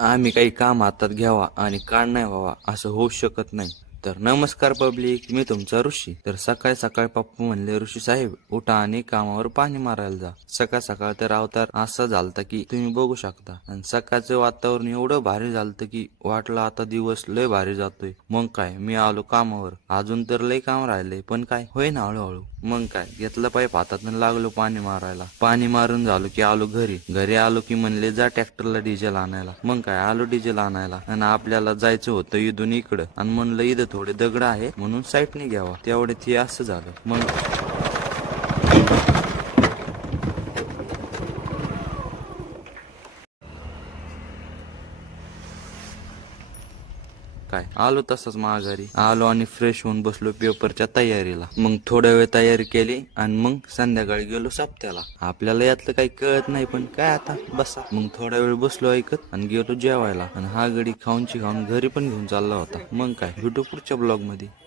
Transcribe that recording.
आम्ही काही काम हातात घ्यावा आणि काढ नाही व्हावा असं होऊ शकत नाही. तर नमस्कार पब्लिक, मी तुमचा ऋषी. तर सकाळी सकाळी पप्पू म्हणले, ऋषी साहेब उठा आणि कामावर पाणी मारायला जा. सकाळ सकाळ तर अवतार असा झालता की तुम्ही बघू शकता. आणि सकाळचं वातावरण एवढं भारी झालतं की वाटलं आता दिवस लय भारी जातोय. मग काय, मी आलो कामावर. अजून तर लय काम राहिलंय पण काय होईना हळूहळू. मग काय, घेतलं पाईप हातात आणि लागलो पाणी मारायला. पाणी मारून झालो की आलो घरी. घरी आलो की म्हणले जा ट्रॅक्टरला डिझेल आणायला. मग काय, आलो डिझेल आणायला. आणि आपल्याला जायचं होतं इथून इकडं. आणि म्हणलं इथं थोडे दगड आहे म्हणून साईडने घ्यावा. तेवढ्यात हे असं झालं. मग काय, आलो तसंच माघारी आलो आणि फ्रेश होऊन बसलो पेपरच्या तयारीला. मग थोडा वेळ तयारी केली आणि मग संध्याकाळी गेलो सप्त्याला. आपल्याला यातलं काही कळत नाही पण काय आता बसा. मग थोडा वेळ बसलो ऐकत आणि गेलो जेवायला. आणि हा गडी खाऊन घरी पण घेऊन चालला होता. मग काय, भेटू पुढच्या ब्लॉग मध्ये.